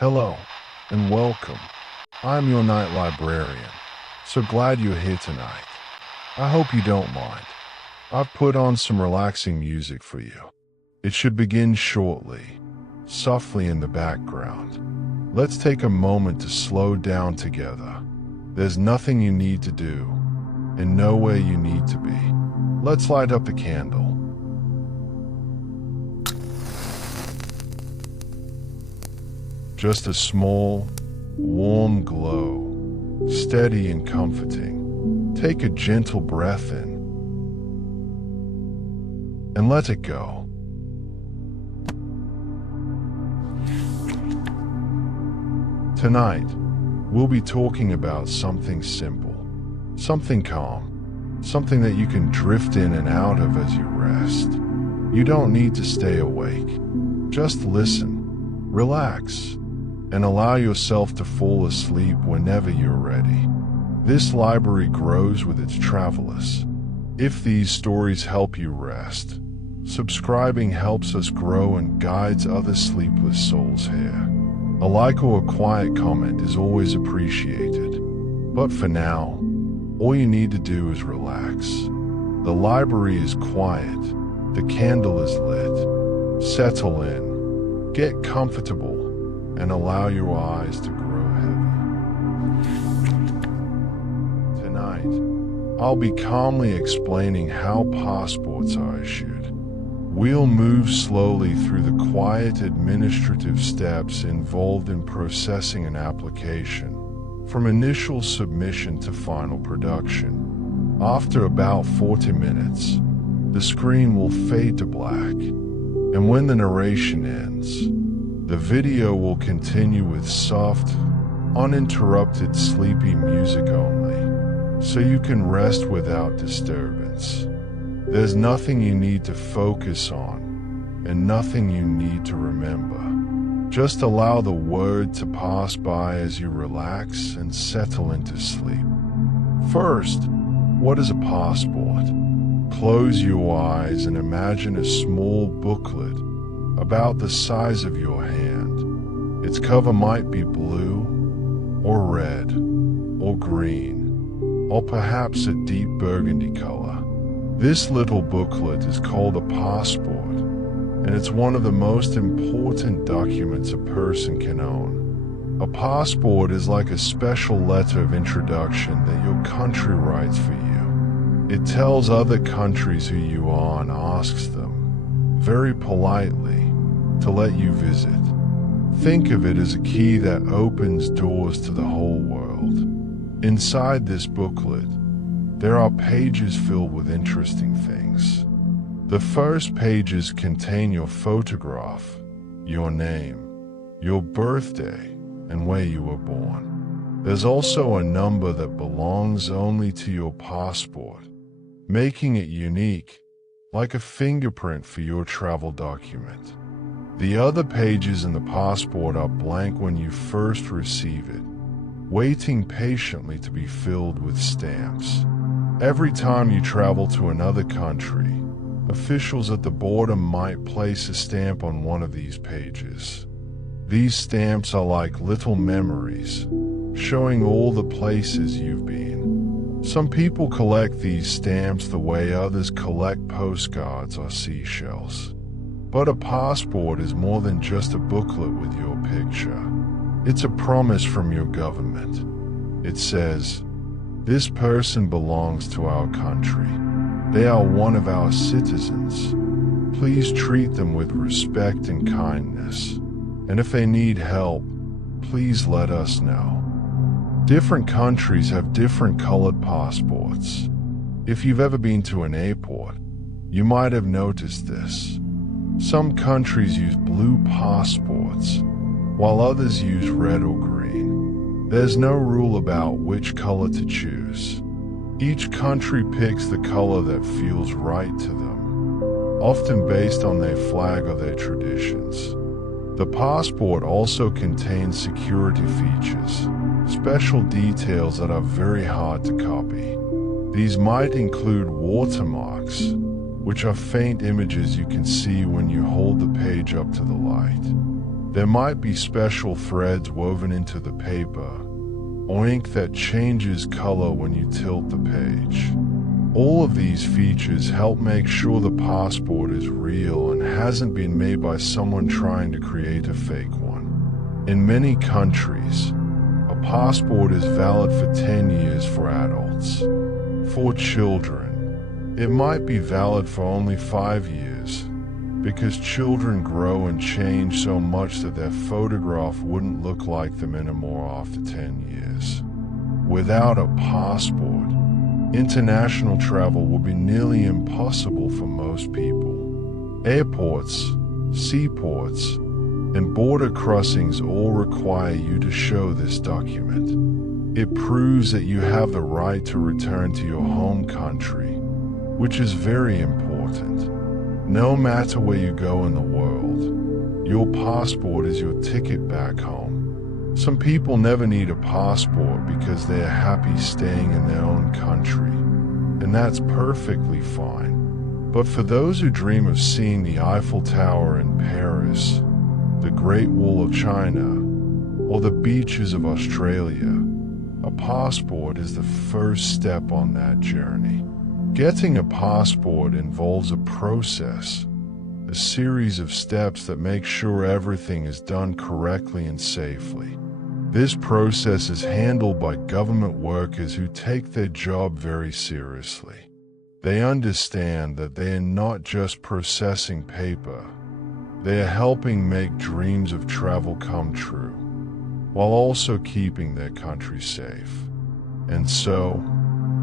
Hello, and welcome. I'm your night librarian. So glad you're here tonight. I hope you don't mind. I've put on some relaxing music for you. It should begin shortly, softly in the background. Let's take a moment to slow down together. There's nothing you need to do, and nowhere you need to be. Let's light up the candle. Just a small, warm glow, steady and comforting. Take a gentle breath in and let it go. Tonight, we'll be talking about something simple, something calm, something that you can drift in and out of as you rest. You don't need to stay awake. Just listen, relax, and allow yourself to fall asleep whenever you're ready. This library grows with its travelers. If these stories help you rest, subscribing helps us grow and guides other sleepless souls here. A like or a quiet comment is always appreciated. But for now, all you need to do is relax. The library is quiet. The candle is lit. Settle in. Get comfortable. And allow your eyes to grow heavy. Tonight, I'll be calmly explaining how passports are issued. We'll move slowly through the quiet administrative steps involved in processing an application, from initial submission to final production. After about 40 minutes, the screen will fade to black, and when the narration ends, the video will continue with soft, uninterrupted sleepy music only, so you can rest without disturbance. There's nothing you need to focus on, and nothing you need to remember. Just allow the word to pass by as you relax and settle into sleep. First, what is a passport? Close your eyes and imagine a small booklet about the size of your hand. Its cover might be blue, or red, or green, or perhaps a deep burgundy color. This little booklet is called a passport, and it's one of the most important documents a person can own. A passport is like a special letter of introduction that your country writes for you. It tells other countries who you are and asks them, very politely, to let you visit. Think of it as a key that opens doors to the whole world. Inside this booklet, there are pages filled with interesting things. The first pages contain your photograph, your name, your birthday, and where you were born. There's also a number that belongs only to your passport, making it unique, like a fingerprint for your travel document. The other pages in the passport are blank when you first receive it, waiting patiently to be filled with stamps. Every time you travel to another country, officials at the border might place a stamp on one of these pages. These stamps are like little memories, showing all the places you've been. Some people collect these stamps the way others collect postcards or seashells. But a passport is more than just a booklet with your picture. It's a promise from your government. It says, "This person belongs to our country. They are one of our citizens. Please treat them with respect and kindness. And if they need help, please let us know." Different countries have different colored passports. If you've ever been to an airport, you might have noticed this. Some countries use blue passports, while others use red or green. There's no rule about which color to choose. Each country picks the color that feels right to them, often based on their flag or their traditions. The passport also contains security features, special details that are very hard to copy. These might include watermarks, which are faint images you can see when you hold the page up to the light. There might be special threads woven into the paper, or ink that changes color when you tilt the page. All of these features help make sure the passport is real and hasn't been made by someone trying to create a fake one. In many countries, a passport is valid for 10 years for adults. For children, it might be valid for only 5 years, because children grow and change so much that their photograph wouldn't look like them anymore after 10 years. Without a passport, international travel will be nearly impossible for most people. Airports, seaports, and border crossings all require you to show this document. It proves that you have the right to return to your home country, which is very important. No matter where you go in the world, your passport is your ticket back home. Some people never need a passport because they are happy staying in their own country, and that's perfectly fine. But for those who dream of seeing the Eiffel Tower in Paris, the Great Wall of China, or the beaches of Australia, a passport is the first step on that journey. Getting a passport involves a process, a series of steps that make sure everything is done correctly and safely. This process is handled by government workers who take their job very seriously. They understand that they are not just processing paper, they are helping make dreams of travel come true, while also keeping their country safe. And so,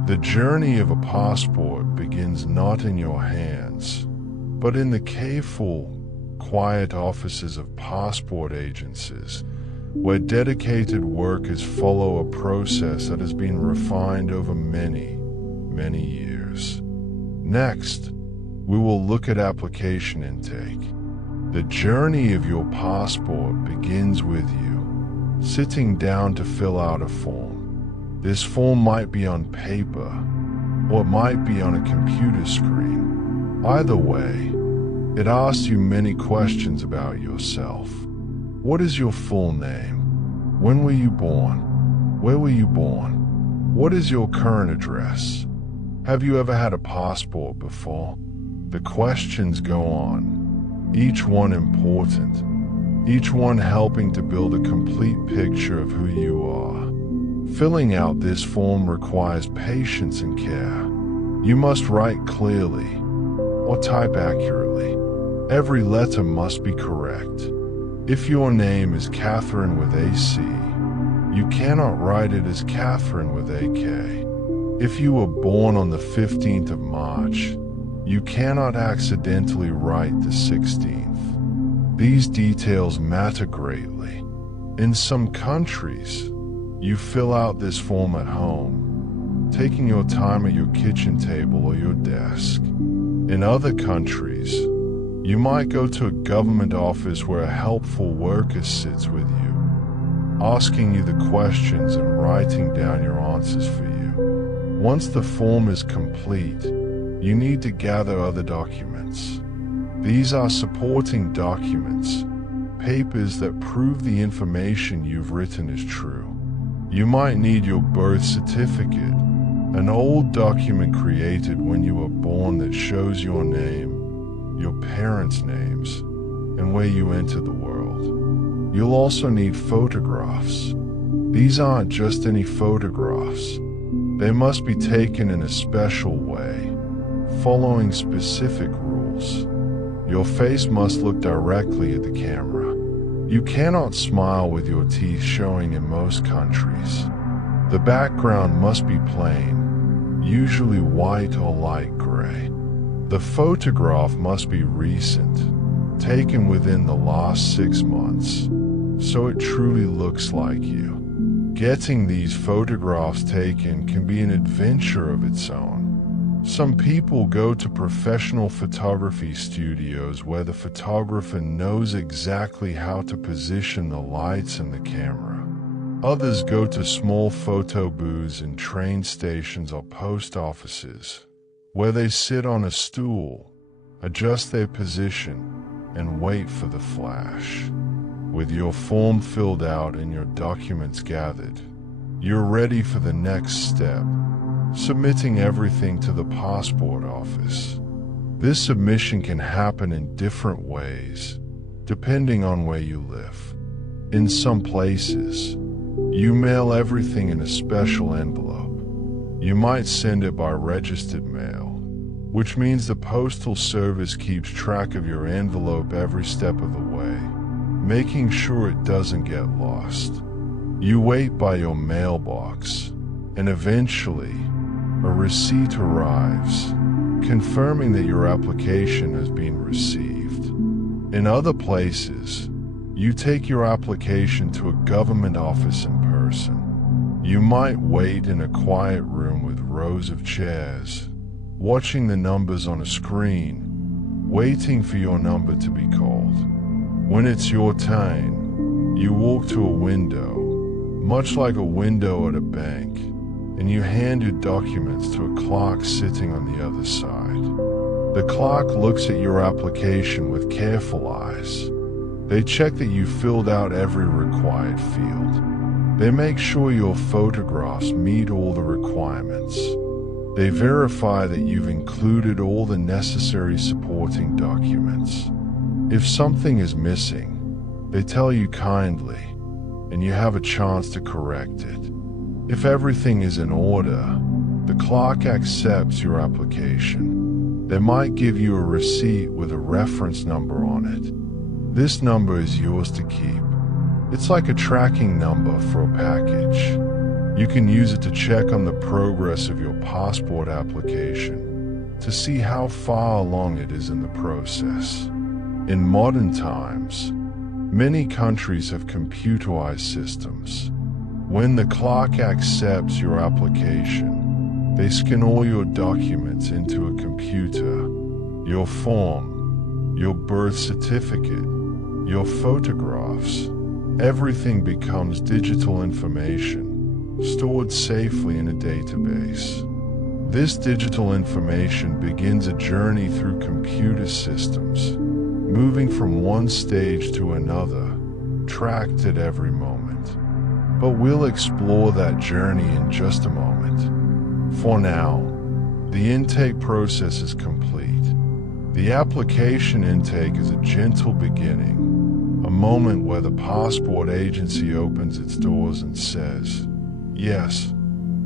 the journey of a passport begins not in your hands, but in the careful, quiet offices of passport agencies, where dedicated workers follow a process that has been refined over many, many years. Next, we will look at application intake. The journey of your passport begins with you sitting down to fill out a form. This form might be on paper, or it might be on a computer screen. Either way, it asks you many questions about yourself. What is your full name? When were you born? Where were you born? What is your current address? Have you ever had a passport before? The questions go on, each one important, each one helping to build a complete picture of who you are. Filling out this form requires patience and care. You must write clearly, or type accurately. Every letter must be correct. If your name is Catherine with AC, you cannot write it as Catherine with AK. If you were born on the 15th of March, you cannot accidentally write the 16th. These details matter greatly. In some countries, you fill out this form at home, taking your time at your kitchen table or your desk. In other countries, you might go to a government office where a helpful worker sits with you, asking you the questions and writing down your answers for you. Once the form is complete, you need to gather other documents. These are supporting documents, papers that prove the information you've written is true. You might need your birth certificate, an old document created when you were born that shows your name, your parents' names, and where you entered the world. You'll also need photographs. These aren't just any photographs. They must be taken in a special way, following specific rules. Your face must look directly at the camera. You cannot smile with your teeth showing in most countries. The background must be plain, usually white or light gray. The photograph must be recent, taken within the last 6 months, so it truly looks like you. Getting these photographs taken can be an adventure of its own. Some people go to professional photography studios where the photographer knows exactly how to position the lights and the camera. Others go to small photo booths in train stations or post offices, where they sit on a stool, adjust their position, and wait for the flash. With your form filled out and your documents gathered, you're ready for the next step, submitting everything to the passport office. This submission can happen in different ways, depending on where you live. In some places, you mail everything in a special envelope. You might send it by registered mail, which means the Postal Service keeps track of your envelope every step of the way, making sure it doesn't get lost. You wait by your mailbox, and eventually, a receipt arrives, confirming that your application has been received. In other places, you take your application to a government office in person. You might wait in a quiet room with rows of chairs, watching the numbers on a screen, waiting for your number to be called. When it's your turn, you walk to a window, much like a window at a bank, and you hand your documents to a clerk sitting on the other side. The clerk looks at your application with careful eyes. They check that you filled out every required field. They make sure your photographs meet all the requirements. They verify that you've included all the necessary supporting documents. If something is missing, they tell you kindly, and you have a chance to correct it. If everything is in order, the clerk accepts your application. They might give you a receipt with a reference number on it. This number is yours to keep. It's like a tracking number for a package. You can use it to check on the progress of your passport application, to see how far along it is in the process. In modern times, many countries have computerized systems. When the clerk accepts your application, they scan all your documents into a computer. Your form, your birth certificate, your photographs, everything becomes digital information, stored safely in a database. This digital information begins a journey through computer systems, moving from one stage to another, tracked at every moment. But we'll explore that journey in just a moment. For now, the intake process is complete. The application intake is a gentle beginning, a moment where the passport agency opens its doors and says, "Yes,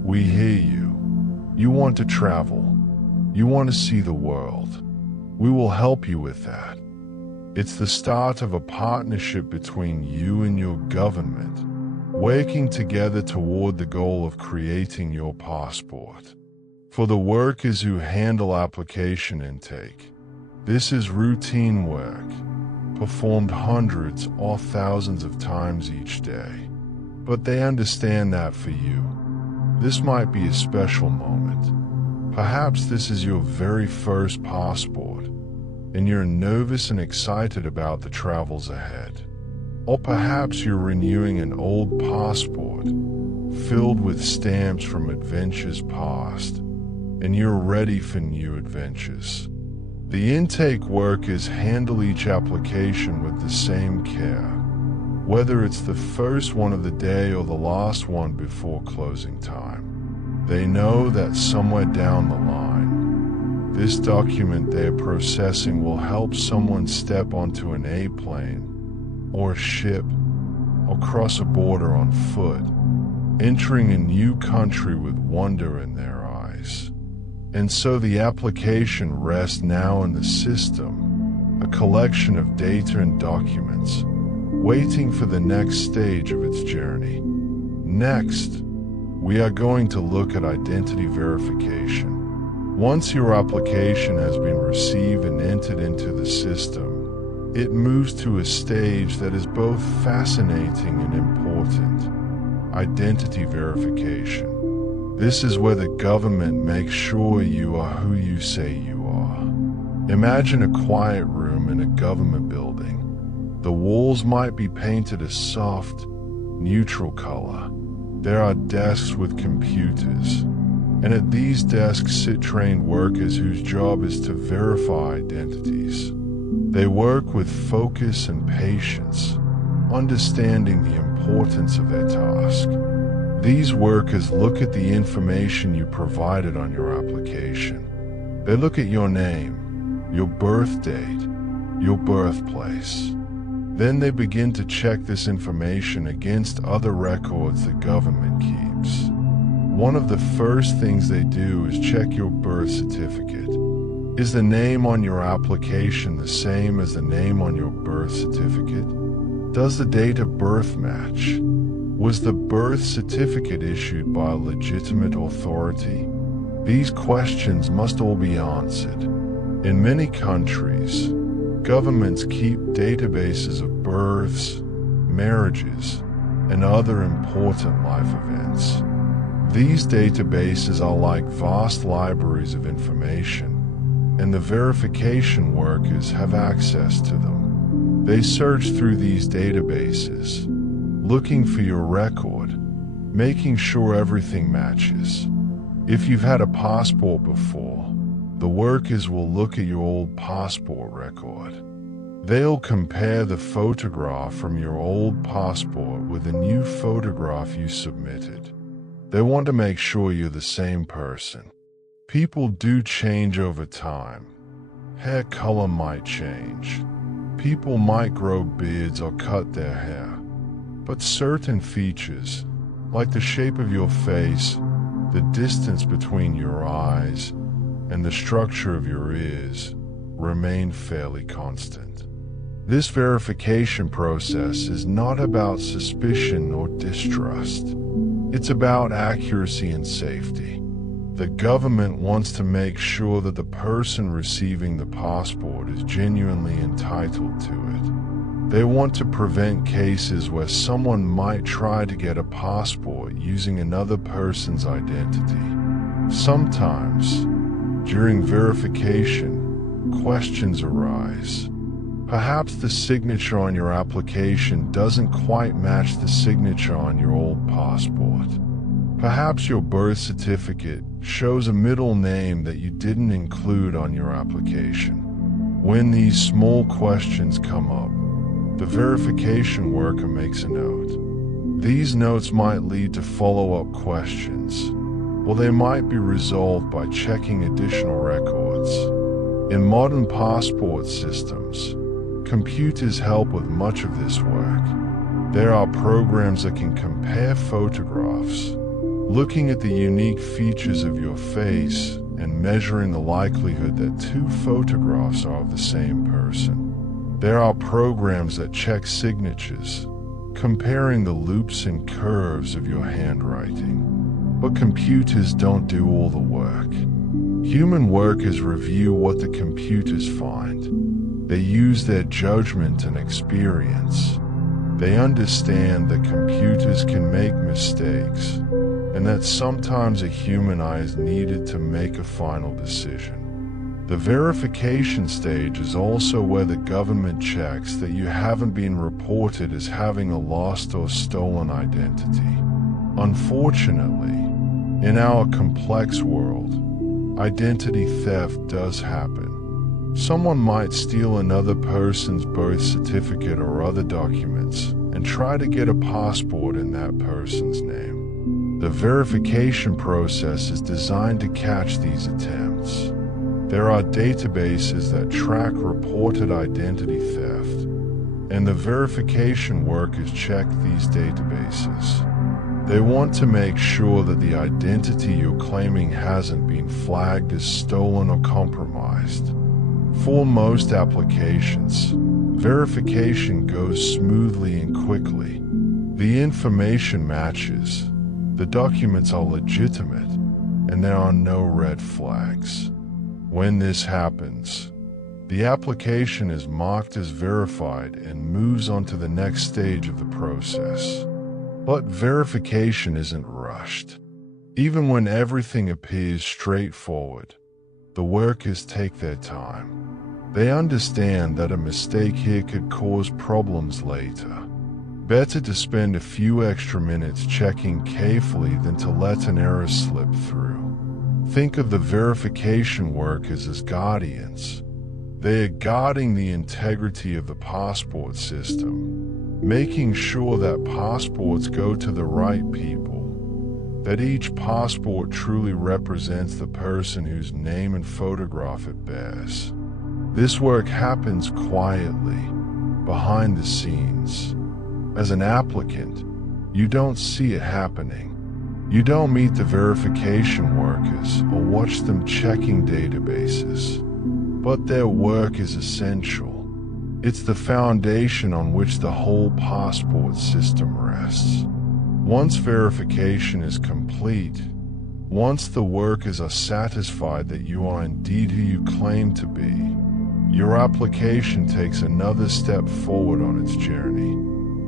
we hear you. You want to travel. You want to see the world. We will help you with that." It's the start of a partnership between you and your government, working together toward the goal of creating your passport. For the workers who handle application intake, this is routine work, performed hundreds or thousands of times each day. But they understand that for you, this might be a special moment. Perhaps this is your very first passport, and you're nervous and excited about the travels ahead. Or perhaps you're renewing an old passport, filled with stamps from adventures past, and you're ready for new adventures. The intake workers handle each application with the same care, whether it's the first one of the day or the last one before closing time. They know that somewhere down the line, this document they're processing will help someone step onto an airplane, or a ship, or cross a border on foot, entering a new country with wonder in their eyes. And so the application rests now in the system, a collection of data and documents, waiting for the next stage of its journey. Next, we are going to look at identity verification. Once your application has been received and entered into the system, it moves to a stage that is both fascinating and important: identity verification. This is where the government makes sure you are who you say you are. Imagine a quiet room in a government building. The walls might be painted a soft, neutral color. There are desks with computers, and at these desks sit trained workers whose job is to verify identities. They work with focus and patience, understanding the importance of their task. These workers look at the information you provided on your application. They look at your name, your birth date, your birthplace. Then they begin to check this information against other records the government keeps. One of the first things they do is check your birth certificate. Is the name on your application the same as the name on your birth certificate? Does the date of birth match? Was the birth certificate issued by a legitimate authority? These questions must all be answered. In many countries, governments keep databases of births, marriages, and other important life events. These databases are like vast libraries of information, and the verification workers have access to them. They search through these databases, looking for your record, making sure everything matches. If you've had a passport before, the workers will look at your old passport record. They'll compare the photograph from your old passport with the new photograph you submitted. They want to make sure you're the same person. People do change over time. Hair color might change. People might grow beards or cut their hair. But certain features, like the shape of your face, the distance between your eyes, and the structure of your ears, remain fairly constant. This verification process is not about suspicion or distrust. It's about accuracy and safety. The government wants to make sure that the person receiving the passport is genuinely entitled to it. They want to prevent cases where someone might try to get a passport using another person's identity. Sometimes, during verification, questions arise. Perhaps the signature on your application doesn't quite match the signature on your old passport. Perhaps your birth certificate shows a middle name that you didn't include on your application. When these small questions come up, the verification worker makes a note. These notes might lead to follow-up questions, or they might be resolved by checking additional records. In modern passport systems, computers help with much of this work. There are programs that can compare photographs, looking at the unique features of your face and measuring the likelihood that two photographs are of the same person. There are programs that check signatures, comparing the loops and curves of your handwriting. But computers don't do all the work. Human workers review what the computers find. They use their judgment and experience. They understand that computers can make mistakes, and that sometimes a human eye is needed to make a final decision. The verification stage is also where the government checks that you haven't been reported as having a lost or stolen identity. Unfortunately, in our complex world, identity theft does happen. Someone might steal another person's birth certificate or other documents and try to get a passport in that person's name. The verification process is designed to catch these attempts. There are databases that track reported identity theft, and the verification workers check these databases. They want to make sure that the identity you're claiming hasn't been flagged as stolen or compromised. For most applications, verification goes smoothly and quickly. The information matches, the documents are legitimate, and there are no red flags. When this happens, the application is marked as verified and moves on to the next stage of the process. But verification isn't rushed. Even when everything appears straightforward, the workers take their time. They understand that a mistake here could cause problems later. Better to spend a few extra minutes checking carefully than to let an error slip through. Think of the verification workers as guardians. They are guarding the integrity of the passport system. making sure that passports go to the right people, that each passport truly represents the person whose name and photograph it bears. This work happens quietly, behind the scenes. As an applicant, you don't see it happening. You don't meet the verification workers or watch them checking databases. But their work is essential. It's the foundation on which the whole passport system rests. Once verification is complete, once the workers are satisfied that you are indeed who you claim to be, your application takes another step forward on its journey.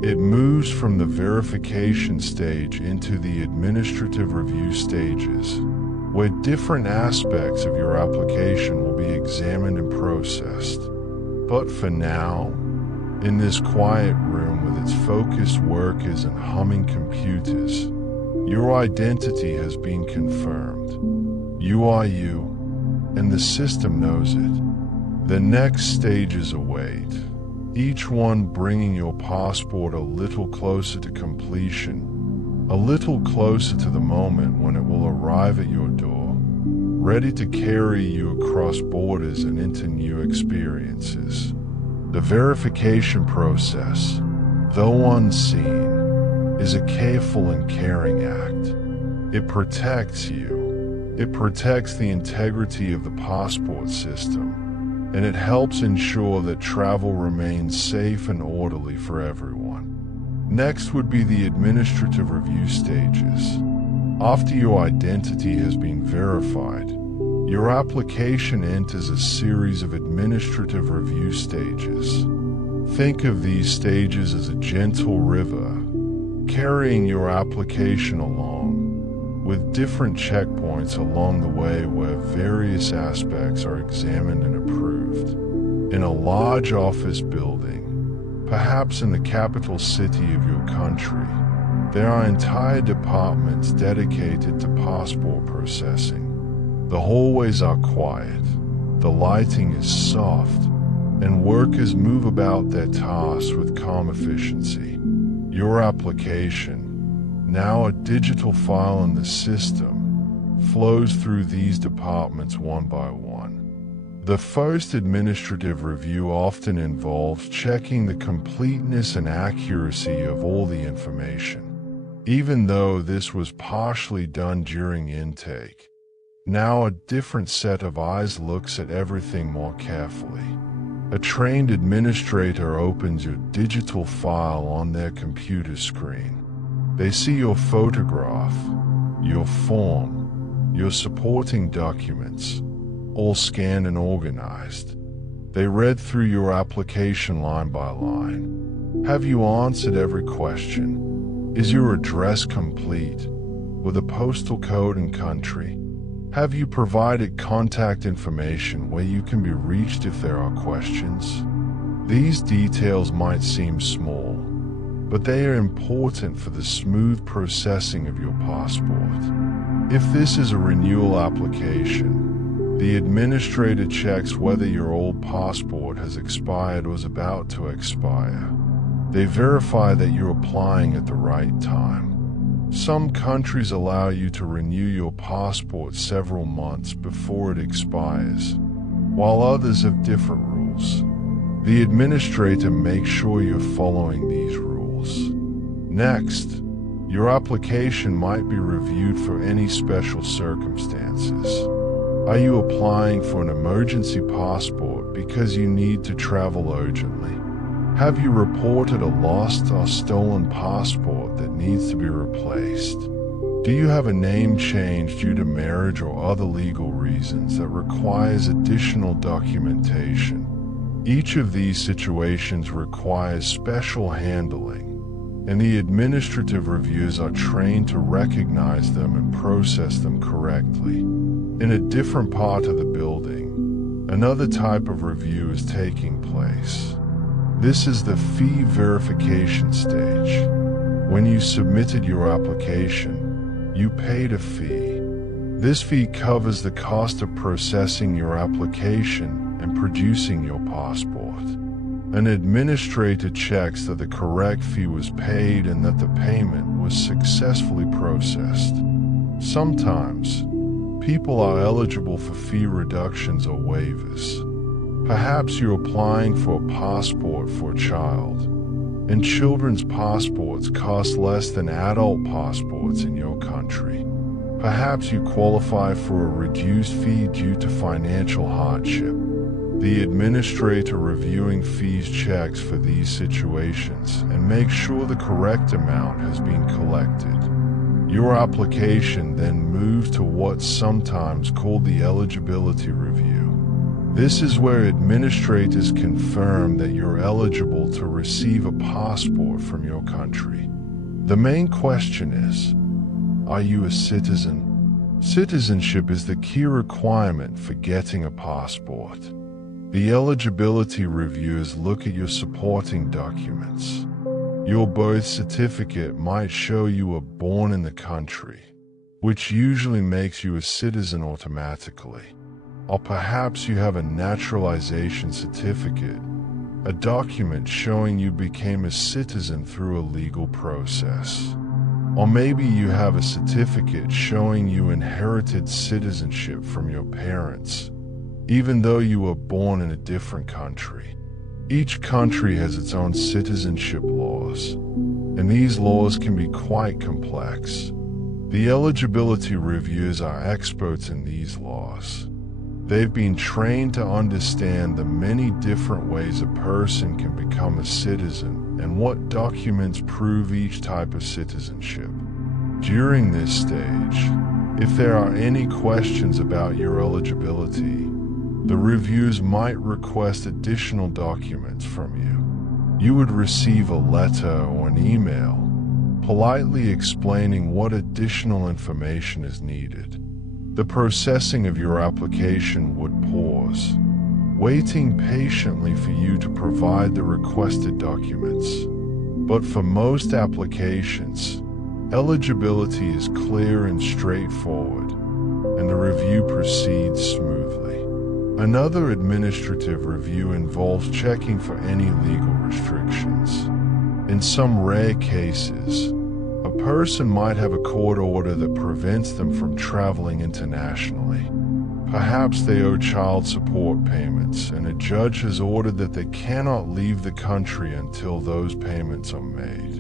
It moves from the verification stage into the administrative review stages, where different aspects of your application will be examined and processed. But for now, in this quiet room with its focused workers and humming computers, your identity has been confirmed. You are you, and the system knows it. The next stages await, each one bringing your passport a little closer to completion, a little closer to the moment when it will arrive at your door, ready to carry you across borders and into new experiences. The verification process, though unseen, is a careful and caring act. It protects you. It protects the integrity of the passport system, and it helps ensure that travel remains safe and orderly for everyone. Next would be the administrative review stages. After your identity has been verified, your application enters a series of administrative review stages. Think of these stages as a gentle river, carrying your application along, with different checkpoints along the way where various aspects are examined and approved. In a large office building, perhaps in the capital city of your country, there are entire departments dedicated to passport processing. The hallways are quiet, the lighting is soft, and workers move about their tasks with calm efficiency. Your application, now a digital file in the system, flows through these departments one by one. The first administrative review often involves checking the completeness and accuracy of all the information. Even though this was partially done during intake, now a different set of eyes looks at everything more carefully. A trained administrator opens your digital file on their computer screen. They see your photograph, your form, your supporting documents, all scanned and organized. They read through your application line by line. Have you answered every question? Is your address complete, with a postal code and country? Have you provided contact information where you can be reached if there are questions? These details might seem small, but they are important for the smooth processing of your passport. If this is a renewal application, the administrator checks whether your old passport has expired or is about to expire. They verify that you're applying at the right time. Some countries allow you to renew your passport several months before it expires, while others have different rules. The administrator makes sure you're following these rules. Next, your application might be reviewed for any special circumstances. Are you applying for an emergency passport because you need to travel urgently? Have you reported a lost or stolen passport that needs to be replaced? Do you have a name change due to marriage or other legal reasons that requires additional documentation? Each of these situations requires special handling, and the administrative reviewers are trained to recognize them and process them correctly. In a different part of the building, another type of review is taking place. This is the fee verification stage. When you submitted your application, you paid a fee. This fee covers the cost of processing your application and producing your passport. An administrator checks that the correct fee was paid and that the payment was successfully processed. Sometimes, people are eligible for fee reductions or waivers. Perhaps you're applying for a passport for a child, and children's passports cost less than adult passports in your country. Perhaps you qualify for a reduced fee due to financial hardship. The administrator reviewing fees checks for these situations and makes sure the correct amount has been collected. Your application then moves to what's sometimes called the eligibility review. This is where administrators confirm that you're eligible to receive a passport from your country. The main question is, are you a citizen? Citizenship is the key requirement for getting a passport. The eligibility reviewers look at your supporting documents. Your birth certificate might show you were born in the country, which usually makes you a citizen automatically. Or perhaps you have a naturalization certificate, a document showing you became a citizen through a legal process. Or maybe you have a certificate showing you inherited citizenship from your parents, even though you were born in a different country. Each country has its own citizenship laws, and these laws can be quite complex. The eligibility reviewers are experts in these laws. They've been trained to understand the many different ways a person can become a citizen and what documents prove each type of citizenship. During this stage, if there are any questions about your eligibility, the reviewers might request additional documents from you. You would receive a letter or an email, politely explaining what additional information is needed. The processing of your application would pause, waiting patiently for you to provide the requested documents. But for most applications, eligibility is clear and straightforward, and the review proceeds smoothly. Another administrative review involves checking for any legal restrictions. In some rare cases, a person might have a court order that prevents them from traveling internationally. Perhaps they owe child support payments, and a judge has ordered that they cannot leave the country until those payments are made.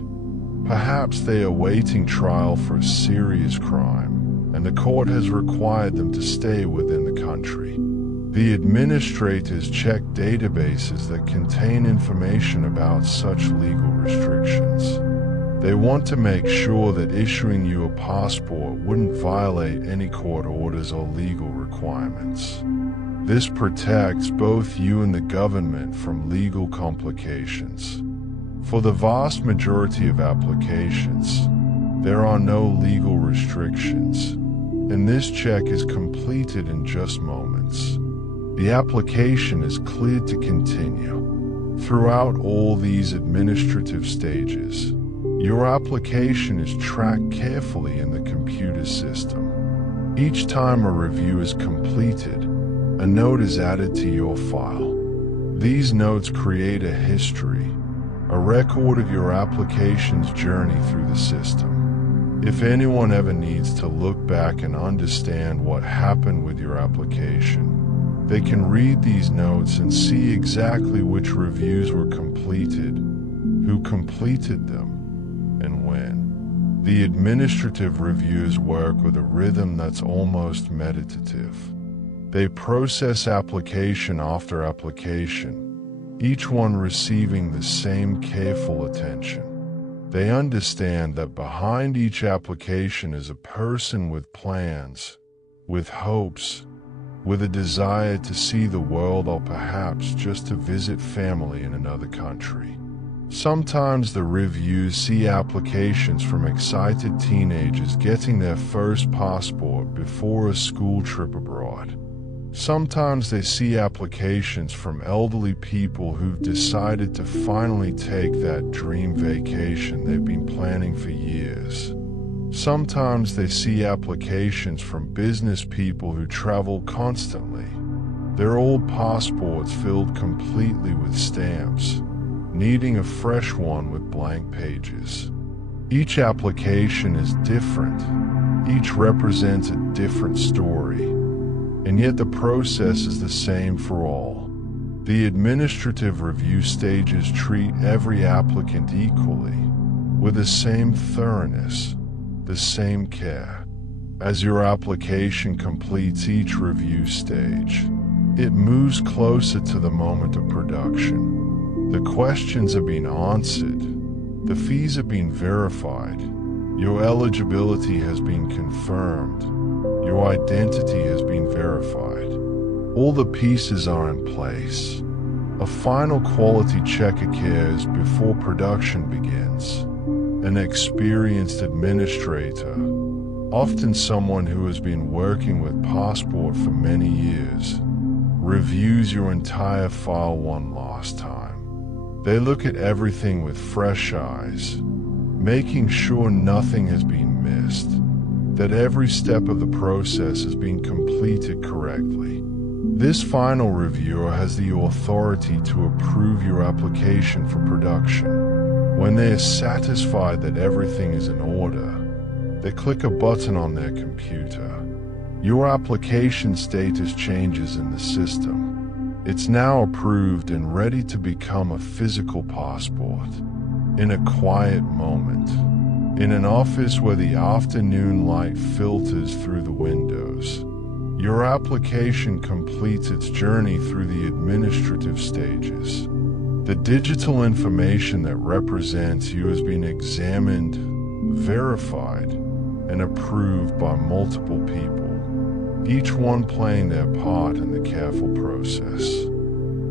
Perhaps they are awaiting trial for a serious crime, and the court has required them to stay within the country. The administrators check databases that contain information about such legal restrictions. They want to make sure that issuing you a passport wouldn't violate any court orders or legal requirements. This protects both you and the government from legal complications. For the vast majority of applications, there are no legal restrictions, and this check is completed in just moments. The application is cleared to continue. Throughout all these administrative stages, your application is tracked carefully in the computer system. Each time a review is completed, a note is added to your file. These notes create a history, a record of your application's journey through the system. If anyone ever needs to look back and understand what happened with your application, they can read these notes and see exactly which reviews were completed, who completed them, and when. The administrative reviewers work with a rhythm that's almost meditative. They process application after application, each one receiving the same careful attention. They understand that behind each application is a person with plans, with hopes, with a desire to see the world or perhaps just to visit family in another country. Sometimes the reviews see applications from excited teenagers getting their first passport before a school trip abroad. Sometimes they see applications from elderly people who've decided to finally take that dream vacation they've been planning for years. Sometimes they see applications from business people who travel constantly, their old passports filled completely with stamps, needing a fresh one with blank pages. Each application is different. Each represents a different story, and yet the process is the same for all. The administrative review stages treat every applicant equally, with the same thoroughness, the same care. As your application completes each review stage, it moves closer to the moment of production. The questions are being answered, the fees are being verified, your eligibility has been confirmed, your identity has been verified. All the pieces are in place. A final quality check occurs before production begins. An experienced administrator, often someone who has been working with Passport for many years, reviews your entire file one last time. They look at everything with fresh eyes, making sure nothing has been missed, that every step of the process has been completed correctly. This final reviewer has the authority to approve your application for production. When they are satisfied that everything is in order, they click a button on their computer. Your application status changes in the system. It's now approved and ready to become a physical passport. In a quiet moment, in an office where the afternoon light filters through the windows, your application completes its journey through the administrative stages. The digital information that represents you has been examined, verified, and approved by multiple people, each one playing their part in the careful process.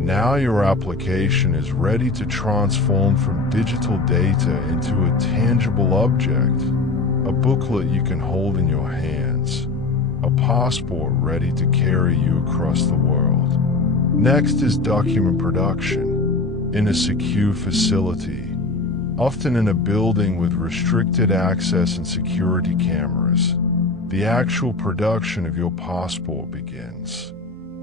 Now your application is ready to transform from digital data into a tangible object, a booklet you can hold in your hands, a passport ready to carry you across the world. Next is document production. In a secure facility, often in a building with restricted access and security cameras, the actual production of your passport begins.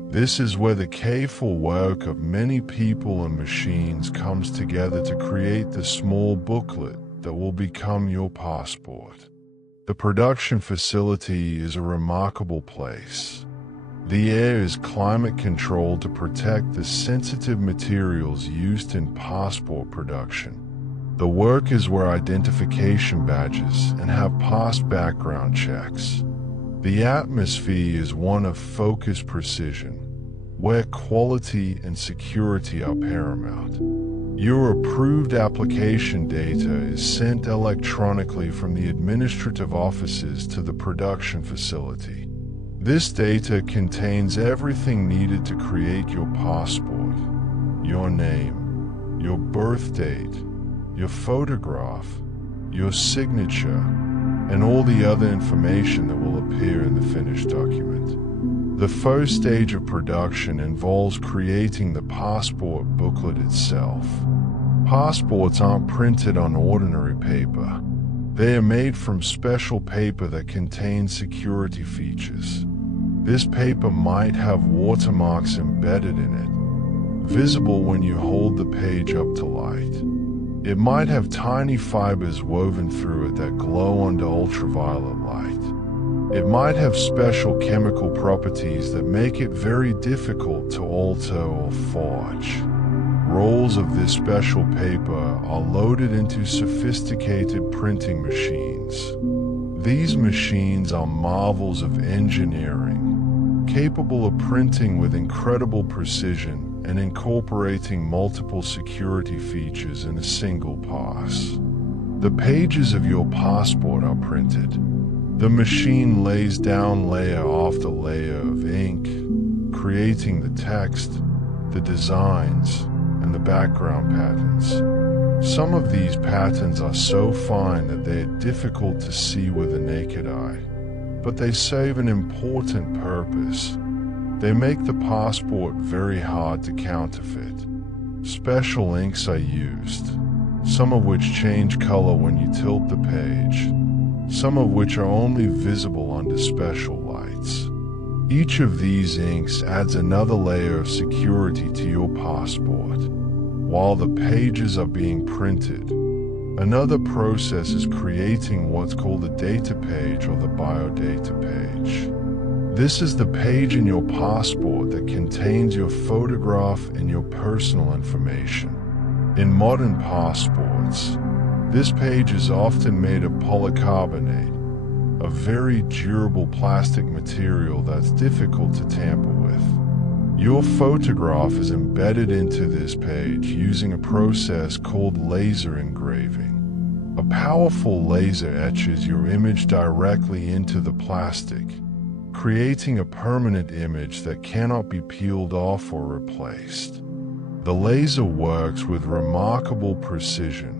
This is where the careful work of many people and machines comes together to create the small booklet that will become your passport. The production facility is a remarkable place. The air is climate controlled to protect the sensitive materials used in passport production. The workers wear identification badges and have passed background checks. The atmosphere is one of focused precision, where quality and security are paramount. Your approved application data is sent electronically from the administrative offices to the production facility. This data contains everything needed to create your passport: your name, your birth date, your photograph, your signature, and all the other information that will appear in the finished document. The first stage of production involves creating the passport booklet itself. Passports aren't printed on ordinary paper. They are made from special paper that contains security features. This paper might have watermarks embedded in it, visible when you hold the page up to light. It might have tiny fibers woven through it that glow under ultraviolet light. It might have special chemical properties that make it very difficult to alter or forge. Rolls of this special paper are loaded into sophisticated printing machines. These machines are marvels of engineering, capable of printing with incredible precision and incorporating multiple security features in a single pass. The pages of your passport are printed. The machine lays down layer after layer of ink, creating the text, the designs, and the background patterns. Some of these patterns are so fine that they are difficult to see with the naked eye, but they serve an important purpose. They make the passport very hard to counterfeit. Special inks are used, some of which change color when you tilt the page, some of which are only visible under special lights. Each of these inks adds another layer of security to your passport. while the pages are being printed. Another process is creating what's called a data page or the biodata page. This is the page in your passport that contains your photograph and your personal information. In modern passports, this page is often made of polycarbonate, a very durable plastic material that's difficult to tamper with. Your photograph is embedded into this page using a process called laser engraving. A powerful laser etches your image directly into the plastic, creating a permanent image that cannot be peeled off or replaced. The laser works with remarkable precision,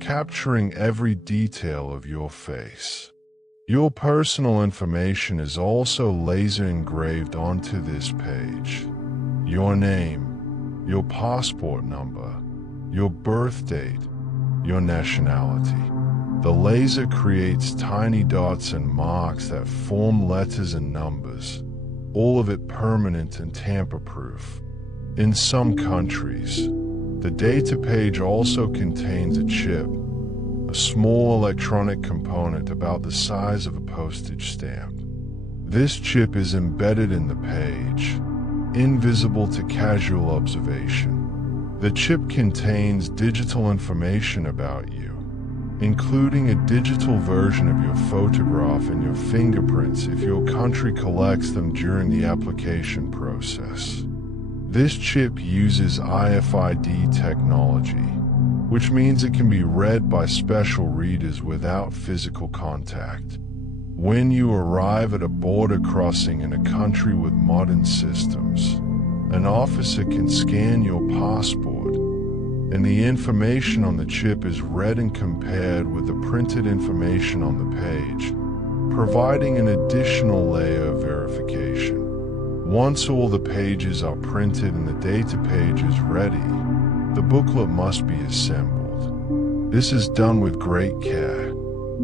capturing every detail of your face. Your personal information is also laser engraved onto this page. Your name, your passport number, your birth date, your nationality. The laser creates tiny dots and marks that form letters and numbers, all of it permanent and tamper-proof. In some countries, the data page also contains a chip, a small electronic component about the size of a postage stamp. This chip is embedded in the page, invisible to casual observation. The chip contains digital information about you, including a digital version of your photograph and your fingerprints if your country collects them during the application process. This chip uses RFID technology, which means it can be read by special readers without physical contact. When you arrive at a border crossing in a country with modern systems, an officer can scan your passport, and the information on the chip is read and compared with the printed information on the page, providing an additional layer of verification. Once all the pages are printed and the data page is ready, the booklet must be assembled. This is done with great care.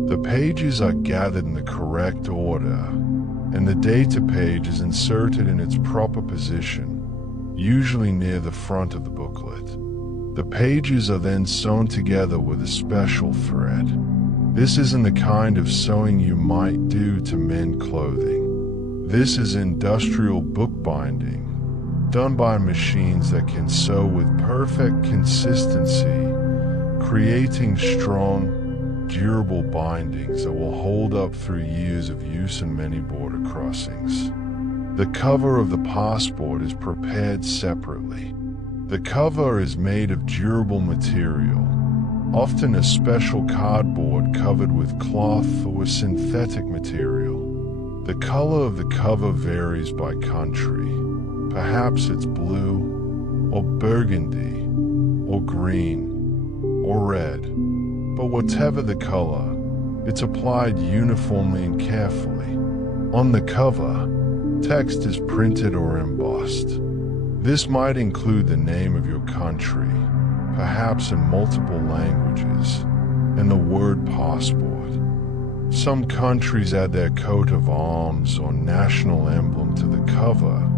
The pages are gathered in the correct order, and the data page is inserted in its proper position, usually near the front of the booklet. The pages are then sewn together with a special thread. This isn't the kind of sewing you might do to mend clothing. This is industrial bookbinding, done by machines that can sew with perfect consistency, creating strong, durable bindings that will hold up through years of use in many border crossings. The cover of the passport is prepared separately. The cover is made of durable material, often a special cardboard covered with cloth or synthetic material. The color of the cover varies by country. Perhaps it's blue, or burgundy, or green, or red. But whatever the color, it's applied uniformly and carefully. On the cover, text is printed or embossed. This might include the name of your country, perhaps in multiple languages, and the word passport. Some countries add their coat of arms or national emblem to the cover,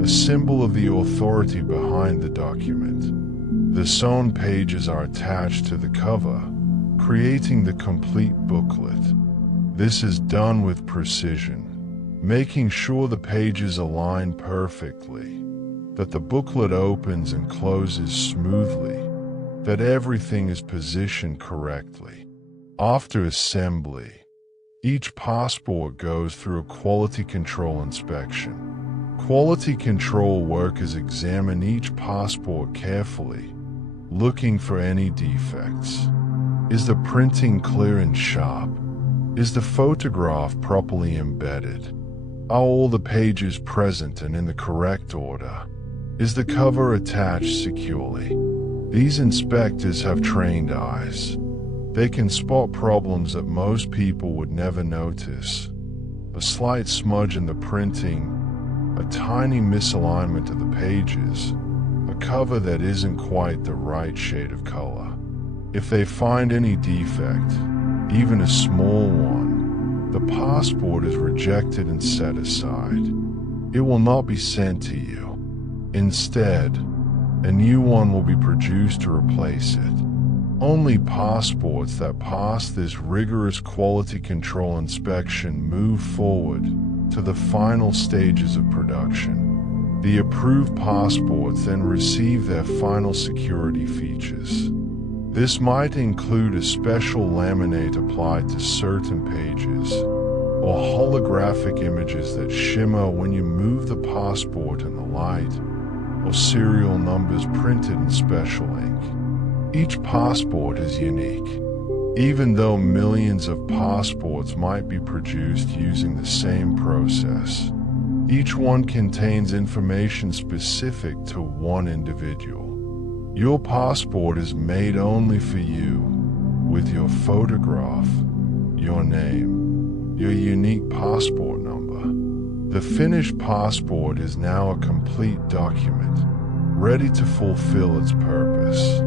a symbol of the authority behind the document. The sewn pages are attached to the cover, creating the complete booklet. This is done with precision, making sure the pages align perfectly, that the booklet opens and closes smoothly, that everything is positioned correctly. After assembly, each passport goes through a quality control inspection. Quality control workers examine each passport carefully, looking for any defects. Is the printing clear and sharp? Is the photograph properly embedded? Are all the pages present and in the correct order? Is the cover attached securely? These inspectors have trained eyes. They can spot problems that most people would never notice. A slight smudge in the printing, a tiny misalignment of the pages, a cover that isn't quite the right shade of color. If they find any defect, even a small one, the passport is rejected and set aside. It will not be sent to you. Instead, A new one will be produced to replace it. Only passports that pass this rigorous quality control inspection move forward to the final stages of production. The approved passports then receive their final security features. This might include a special laminate applied to certain pages, or holographic images that shimmer when you move the passport in the light, or serial numbers printed in special ink. Each passport is unique. Even though millions of passports might be produced using the same process, each one contains information specific to one individual. Your passport is made only for you, with your photograph, your name, your unique passport number. The finished passport is now a complete document, ready to fulfill its purpose.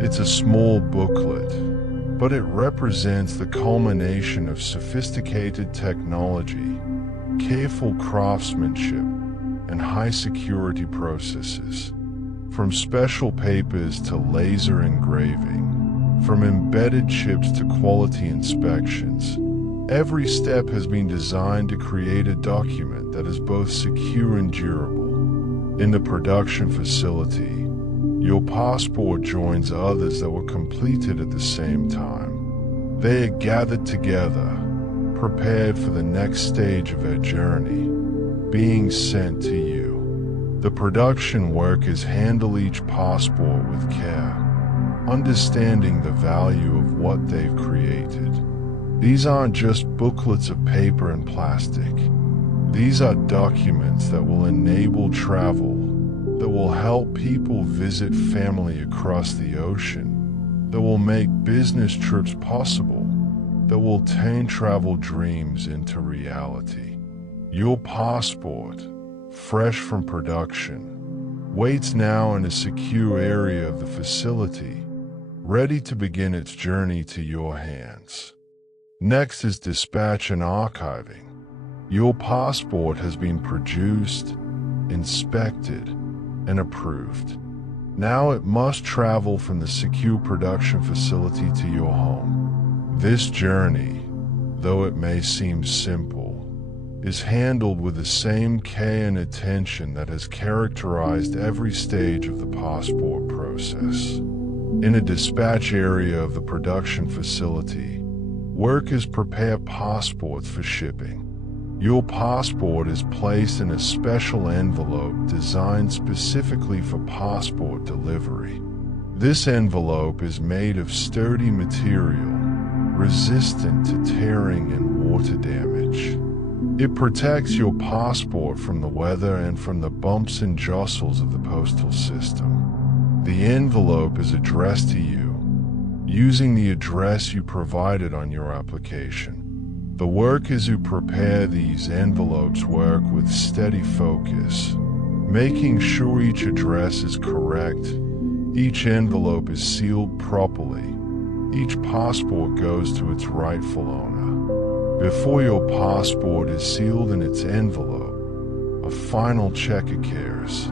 It's a small booklet, but it represents the culmination of sophisticated technology, careful craftsmanship, and high-security processes. From special papers to laser engraving, from embedded chips to quality inspections, every step has been designed to create a document that is both secure and durable. In the production facility, your passport joins others that were completed at the same time. They are gathered together, prepared for the next stage of their journey, being sent to you. The production workers handle each passport with care, understanding the value of what they've created. These aren't just booklets of paper and plastic. These are documents that will enable travel, that will help people visit family across the ocean, that will make business trips possible, that will turn travel dreams into reality. Your passport, fresh from production, waits now in a secure area of the facility, ready to begin its journey to your hands. Next is dispatch and archiving. Your passport has been produced, inspected, and approved. Now it must travel from the secure production facility to your home. This journey, though it may seem simple, is handled with the same care and attention that has characterized every stage of the passport process. In a dispatch area of the production facility, workers prepare passports for shipping. Your passport is placed in a special envelope designed specifically for passport delivery. This envelope is made of sturdy material, resistant to tearing and water damage. It protects your passport from the weather and from the bumps and jostles of the postal system. The envelope is addressed to you, using the address you provided on your application. The workers who prepare these envelopes work with steady focus, making sure each address is correct, each envelope is sealed properly, each passport goes to its rightful owner. Before your passport is sealed in its envelope, a final check occurs.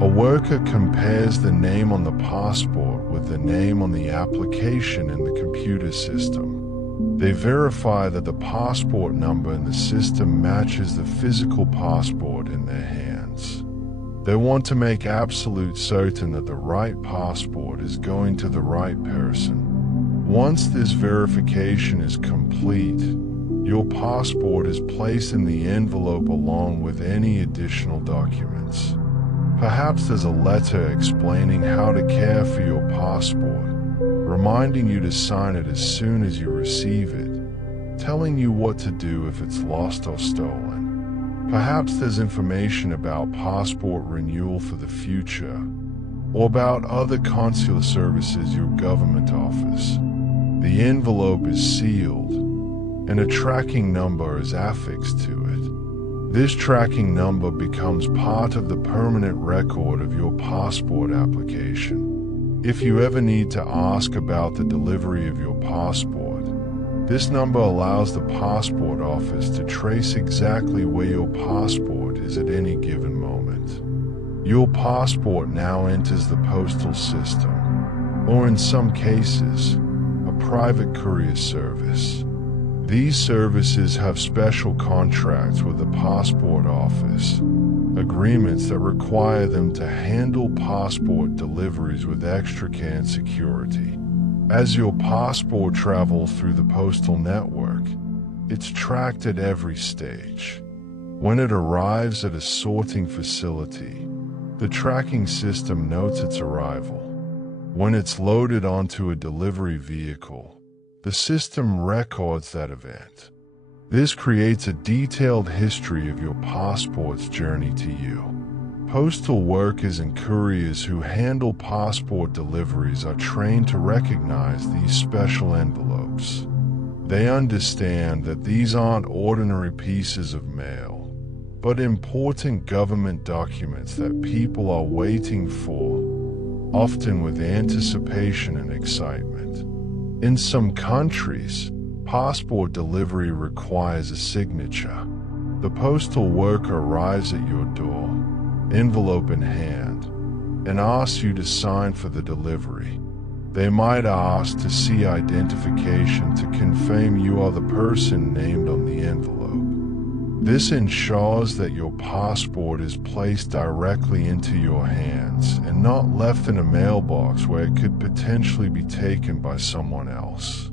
A worker compares the name on the passport with the name on the application in the computer system. They verify that the passport number in the system matches the physical passport in their hands. They want to make absolute certain that the right passport is going to the right person. Once this verification is complete, your passport is placed in the envelope along with any additional documents. Perhaps there's a letter explaining how to care for your passport, reminding you to sign it as soon as you receive it, telling you what to do if it's lost or stolen. Perhaps there's information about passport renewal for the future, or about other consular services your government offers. The envelope is sealed, and a tracking number is affixed to it. This tracking number becomes part of the permanent record of your passport application. If you ever need to ask about the delivery of your passport, this number allows the passport office to trace exactly where your passport is at any given moment. Your passport now enters the postal system, or in some cases, a private courier service. These services have special contracts with the passport office, agreements that require them to handle passport deliveries with extra care and security. As your passport travels through the postal network, it's tracked at every stage. When it arrives at a sorting facility, the tracking system notes its arrival. When it's loaded onto a delivery vehicle, the system records that event. This creates a detailed history of your passport's journey to you. Postal workers and couriers who handle passport deliveries are trained to recognize these special envelopes. They understand that these aren't ordinary pieces of mail, but important government documents that people are waiting for, often with anticipation and excitement. In some countries, passport delivery requires a signature. The postal worker arrives at your door, envelope in hand, and asks you to sign for the delivery. They might ask to see identification to confirm you are the person named on the envelope. This ensures that your passport is placed directly into your hands and not left in a mailbox where it could potentially be taken by someone else.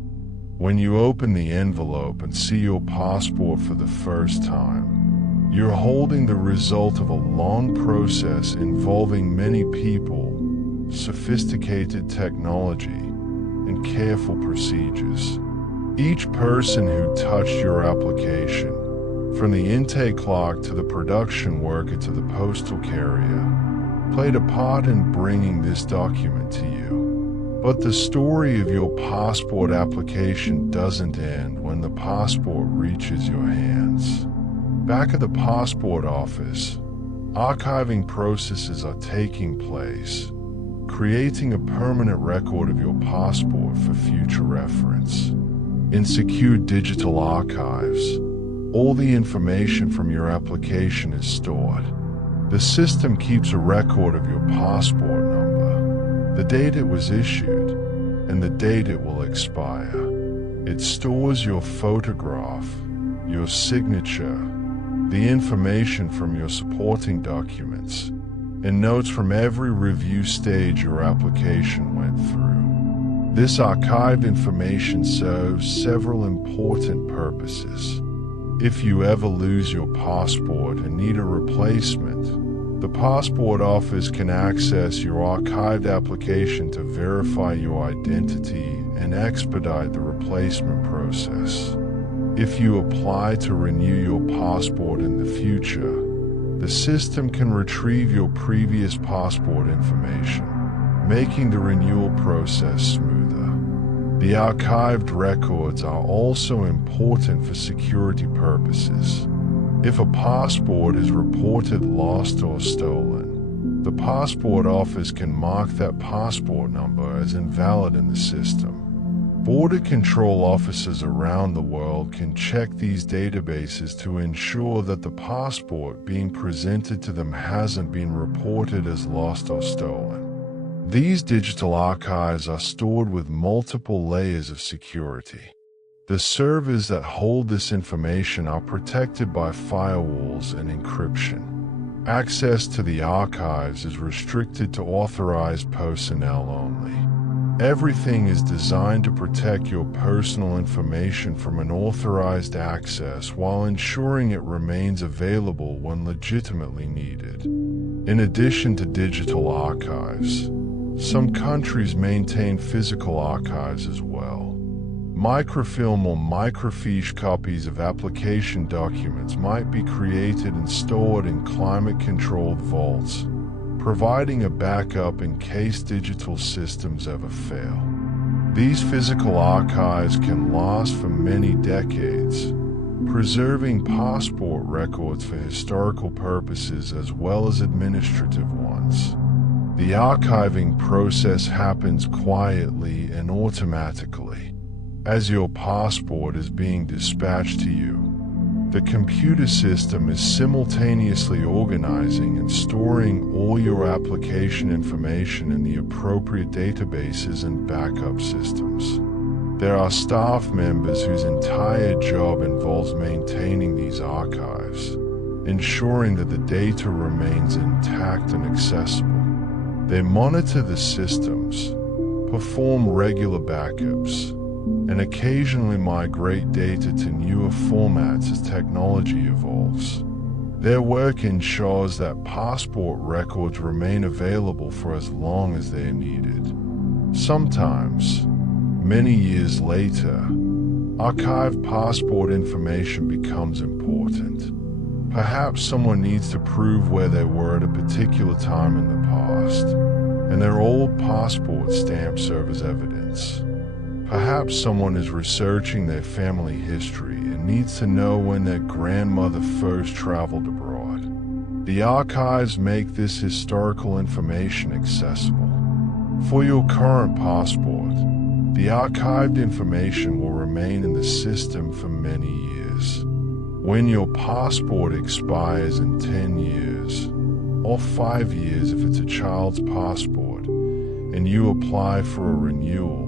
When you open the envelope and see your passport for the first time, you're holding the result of a long process involving many people, sophisticated technology, and careful procedures. Each person who touched your application, from the intake clerk to the production worker to the postal carrier, played a part in bringing this document to you. But the story of your passport application doesn't end when the passport reaches your hands. Back at the passport office, archiving processes are taking place, creating a permanent record of your passport for future reference. In secure digital archives, all the information from your application is stored. The system keeps a record of your passport number, the date it was issued, and the date it will expire. It stores your photograph, your signature, the information from your supporting documents, and notes from every review stage your application went through. This archived information serves several important purposes. If you ever lose your passport and need a replacement, the passport office can access your archived application to verify your identity and expedite the replacement process. If you apply to renew your passport in the future, the system can retrieve your previous passport information, making the renewal process smoother. The archived records are also important for security purposes. If a passport is reported lost or stolen, the passport office can mark that passport number as invalid in the system. Border control officers around the world can check these databases to ensure that the passport being presented to them hasn't been reported as lost or stolen. These digital archives are stored with multiple layers of security. The servers that hold this information are protected by firewalls and encryption. Access to the archives is restricted to authorized personnel only. Everything is designed to protect your personal information from unauthorized access while ensuring it remains available when legitimately needed. In addition to digital archives, some countries maintain physical archives as well. Microfilm or microfiche copies of application documents might be created and stored in climate-controlled vaults, providing a backup in case digital systems ever fail. These physical archives can last for many decades, preserving passport records for historical purposes as well as administrative ones. The archiving process happens quietly and automatically. As your passport is being dispatched to you, The computer system is simultaneously organizing and storing all your application information in the appropriate databases and backup systems. There are staff members whose entire job involves maintaining these archives, ensuring that the data remains intact and accessible. They monitor the systems, perform regular backups, and occasionally migrate data to newer formats as technology evolves. Their work ensures that passport records remain available for as long as they are needed. Sometimes, many years later, archived passport information becomes important. Perhaps someone needs to prove where they were at a particular time in the past, and their old passport stamp serves as evidence. Perhaps someone is researching their family history and needs to know when their grandmother first traveled abroad. The archives make this historical information accessible. For your current passport, the archived information will remain in the system for many years. When your passport expires in 10 years, or 5 years if it's a child's passport, and you apply for a renewal,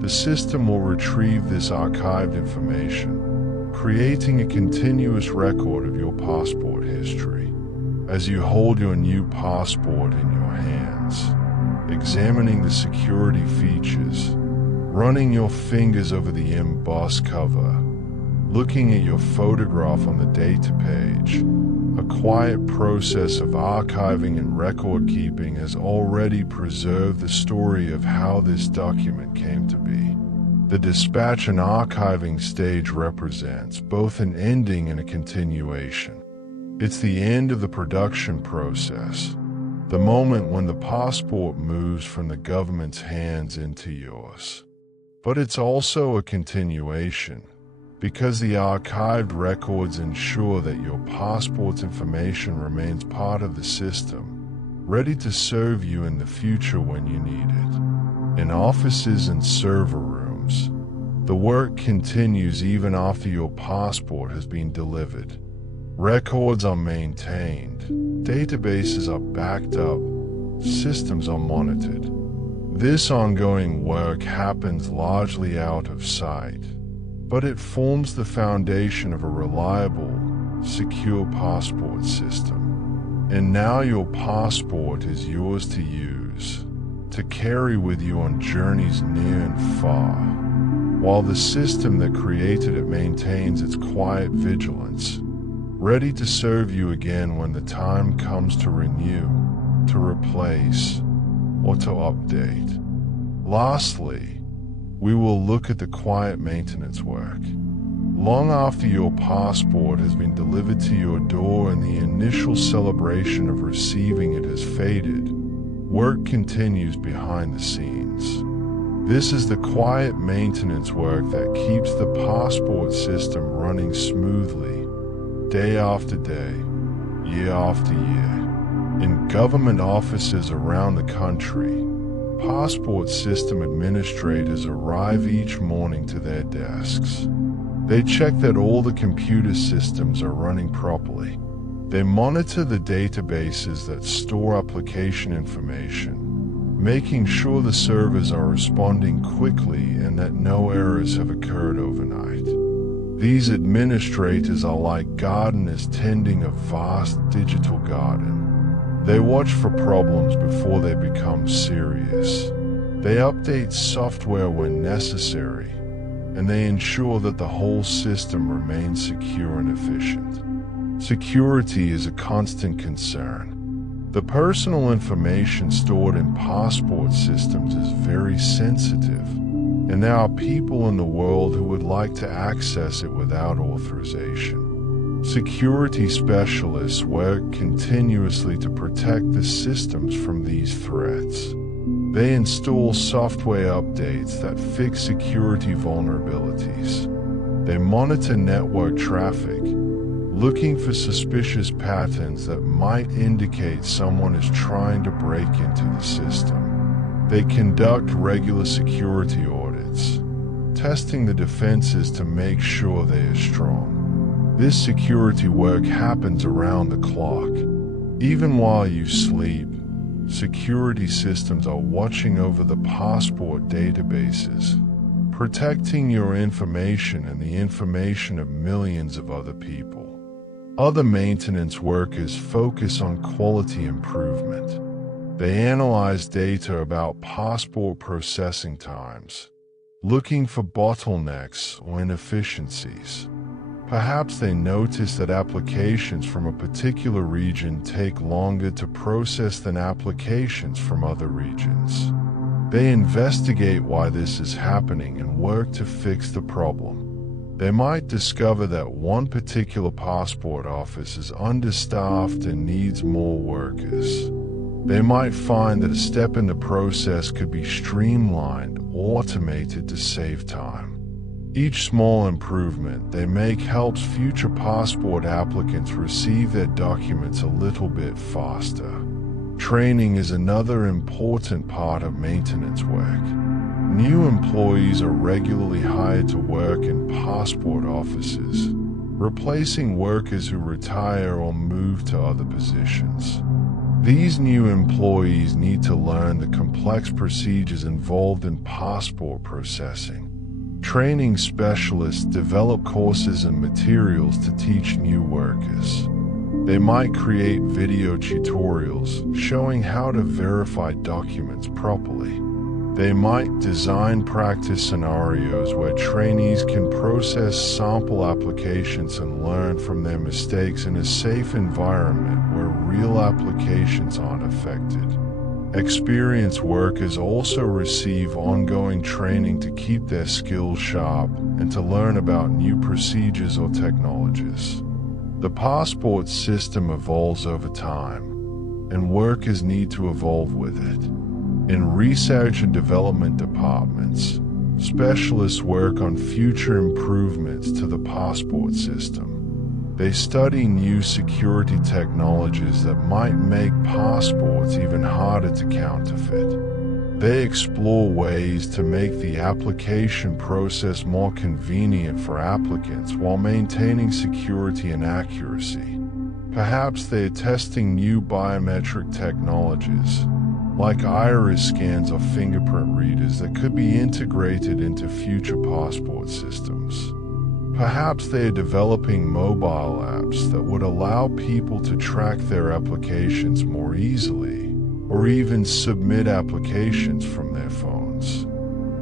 the system will retrieve this archived information, creating a continuous record of your passport history. As you hold your new passport in your hands, examining the security features, running your fingers over the embossed cover, looking at your photograph on the data page, a quiet process of archiving and record keeping has already preserved the story of how this document came to be. The dispatch and archiving stage represents both an ending and a continuation. It's the end of the production process, the moment when the passport moves from the government's hands into yours. But it's also a continuation, because the archived records ensure that your passport's information remains part of the system, ready to serve you in the future when you need it. In offices and server rooms, the work continues even after your passport has been delivered. Records are maintained, databases are backed up, systems are monitored. This ongoing work happens largely out of sight, but it forms the foundation of a reliable, secure passport system. And now your passport is yours to use, to carry with you on journeys near and far, while the system that created it maintains its quiet vigilance, ready to serve you again when the time comes to renew, to replace, or to update. Lastly, we will look at the quiet maintenance work. Long after your passport has been delivered to your door and the initial celebration of receiving it has faded, work continues behind the scenes. This is the quiet maintenance work that keeps the passport system running smoothly, day after day, year after year. In government offices around the country, passport system administrators arrive each morning to their desks. They check that all the computer systems are running properly. They monitor the databases that store application information, making sure the servers are responding quickly and that no errors have occurred overnight. These administrators are like gardeners tending a vast digital garden. They watch for problems before they become serious. They update software when necessary, and they ensure that the whole system remains secure and efficient. Security is a constant concern. The personal information stored in passport systems is very sensitive, and there are people in the world who would like to access it without authorization. Security specialists work continuously to protect the systems from these threats. They install software updates that fix security vulnerabilities. They monitor network traffic, looking for suspicious patterns that might indicate someone is trying to break into the system. They conduct regular security audits, testing the defenses to make sure they are strong. This security work happens around the clock. Even while you sleep, security systems are watching over the passport databases, protecting your information and the information of millions of other people. Other maintenance workers focus on quality improvement. They analyze data about passport processing times, looking for bottlenecks or inefficiencies. Perhaps they notice that applications from a particular region take longer to process than applications from other regions. They investigate why this is happening and work to fix the problem. They might discover that one particular passport office is understaffed and needs more workers. They might find that a step in the process could be streamlined or automated to save time. Each small improvement they make helps future passport applicants receive their documents a little bit faster. Training is another important part of maintenance work. New employees are regularly hired to work in passport offices, replacing workers who retire or move to other positions. These new employees need to learn the complex procedures involved in passport processing. Training specialists develop courses and materials to teach new workers. They might create video tutorials showing how to verify documents properly. They might design practice scenarios where trainees can process sample applications and learn from their mistakes in a safe environment where real applications aren't affected. Experienced workers also receive ongoing training to keep their skills sharp and to learn about new procedures or technologies. The passport system evolves over time, and workers need to evolve with it. In research and development departments, specialists work on future improvements to the passport system. They study new security technologies that might make passports even harder to counterfeit. They explore ways to make the application process more convenient for applicants while maintaining security and accuracy. Perhaps they are testing new biometric technologies, like iris scans or fingerprint readers that could be integrated into future passport systems. Perhaps they are developing mobile apps that would allow people to track their applications more easily, or even submit applications from their phones.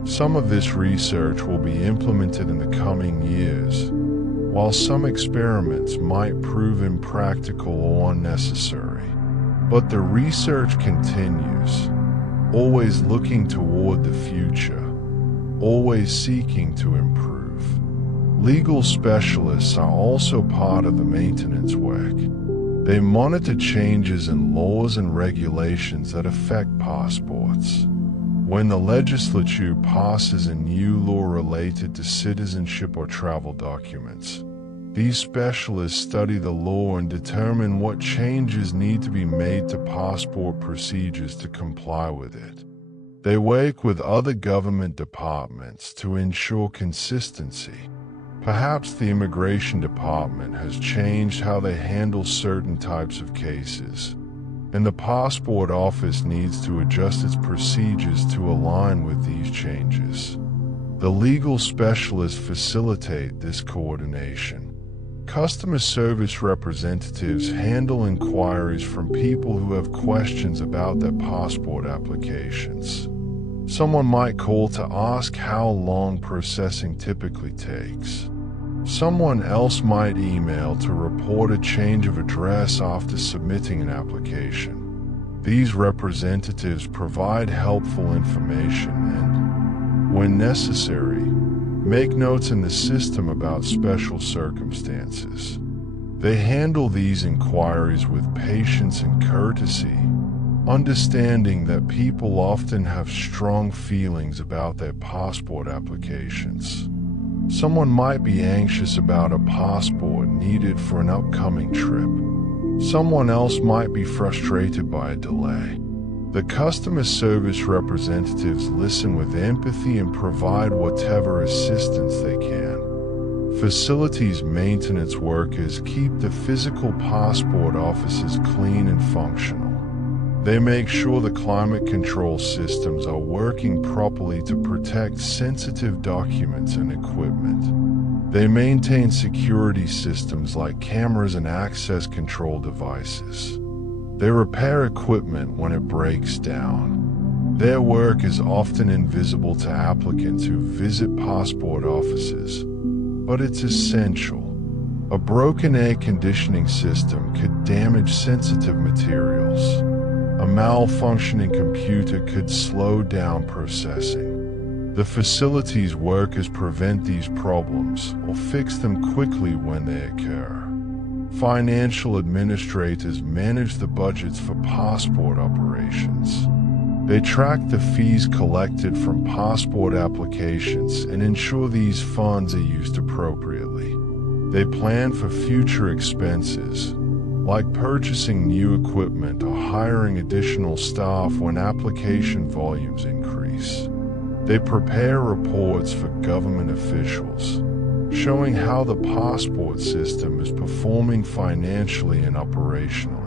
Some of this research will be implemented in the coming years, while some experiments might prove impractical or unnecessary. But the research continues, always looking toward the future, always seeking to improve. Legal specialists are also part of the maintenance work. They monitor changes in laws and regulations that affect passports. When the legislature passes a new law related to citizenship or travel documents, these specialists study the law and determine what changes need to be made to passport procedures to comply with it. They work with other government departments to ensure consistency. Perhaps the immigration department has changed how they handle certain types of cases, and the passport office needs to adjust its procedures to align with these changes. The legal specialists facilitate this coordination. Customer service representatives handle inquiries from people who have questions about their passport applications. Someone might call to ask how long processing typically takes. Someone else might email to report a change of address after submitting an application. These representatives provide helpful information and, when necessary, make notes in the system about special circumstances. They handle these inquiries with patience and courtesy, understanding that people often have strong feelings about their passport applications. Someone might be anxious about a passport needed for an upcoming trip. Someone else might be frustrated by a delay. The customer service representatives listen with empathy and provide whatever assistance they can. Facilities maintenance workers keep the physical passport offices clean and functional. They make sure the climate control systems are working properly to protect sensitive documents and equipment. They maintain security systems like cameras and access control devices. They repair equipment when it breaks down. Their work is often invisible to applicants who visit passport offices, but it's essential. A broken air conditioning system could damage sensitive materials. A malfunctioning computer could slow down processing. The facility's workers prevent these problems or fix them quickly when they occur. Financial administrators manage the budgets for passport operations. They track the fees collected from passport applications and ensure these funds are used appropriately. They plan for future expenses, like purchasing new equipment or hiring additional staff when application volumes increase. They prepare reports for government officials, showing how the passport system is performing financially and operationally.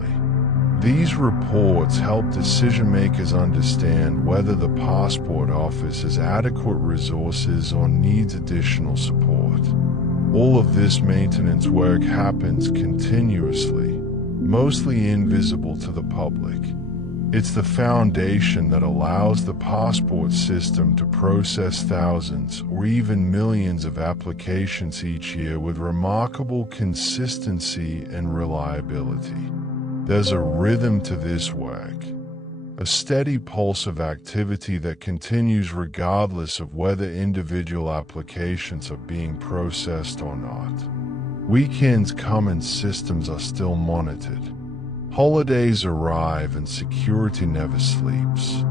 These reports help decision-makers understand whether the passport office has adequate resources or needs additional support. All of this maintenance work happens continuously, mostly invisible to the public. It's the foundation that allows the passport system to process thousands or even millions of applications each year with remarkable consistency and reliability. There's a rhythm to this work, a steady pulse of activity that continues regardless of whether individual applications are being processed or not. Weekends come and systems are still monitored. Holidays arrive and security never sleeps.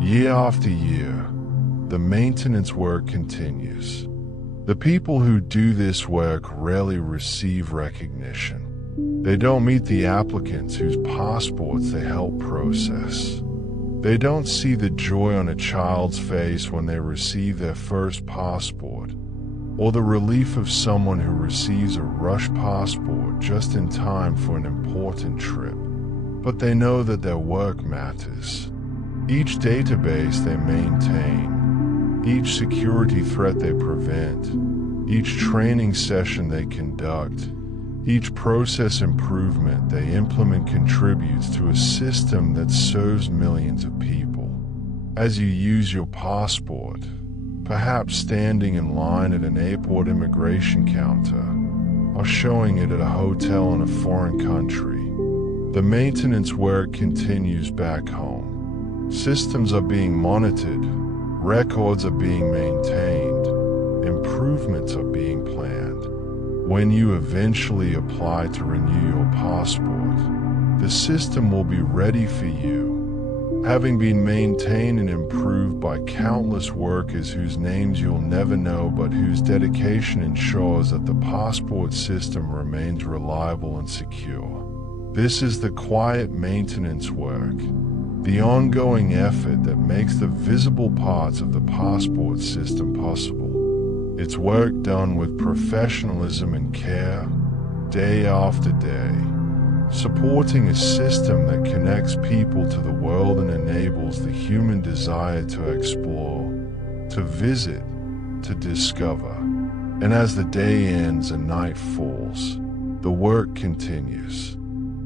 Year after year, the maintenance work continues. The people who do this work rarely receive recognition. They don't meet the applicants whose passports they help process. They don't see the joy on a child's face when they receive their first passport, or the relief of someone who receives a rush passport just in time for an important trip. But they know that their work matters. Each database they maintain, each security threat they prevent, each training session they conduct, each process improvement they implement contributes to a system that serves millions of people. As you use your passport, perhaps standing in line at an airport immigration counter, or showing it at a hotel in a foreign country, the maintenance work continues back home. Systems are being monitored, records are being maintained, improvements are being planned. When you eventually apply to renew your passport, the system will be ready for you, having been maintained and improved by countless workers whose names you'll never know but whose dedication ensures that the passport system remains reliable and secure. This is the quiet maintenance work, the ongoing effort that makes the visible parts of the passport system possible. It's work done with professionalism and care, day after day, supporting a system that connects people to the world and enables the human desire to explore, to visit, to discover. And as the day ends and night falls, the work continues.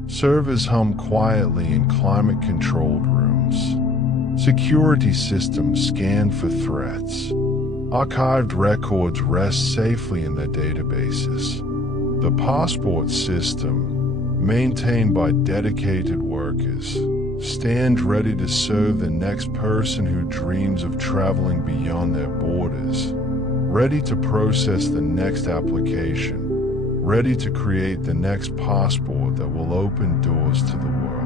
Servers hum quietly in climate-controlled rooms. Security systems scan for threats. Archived records rest safely in their databases. The passport system, maintained by dedicated workers, stands ready to serve the next person who dreams of traveling beyond their borders, ready to process the next application, ready to create the next passport that will open doors to the world.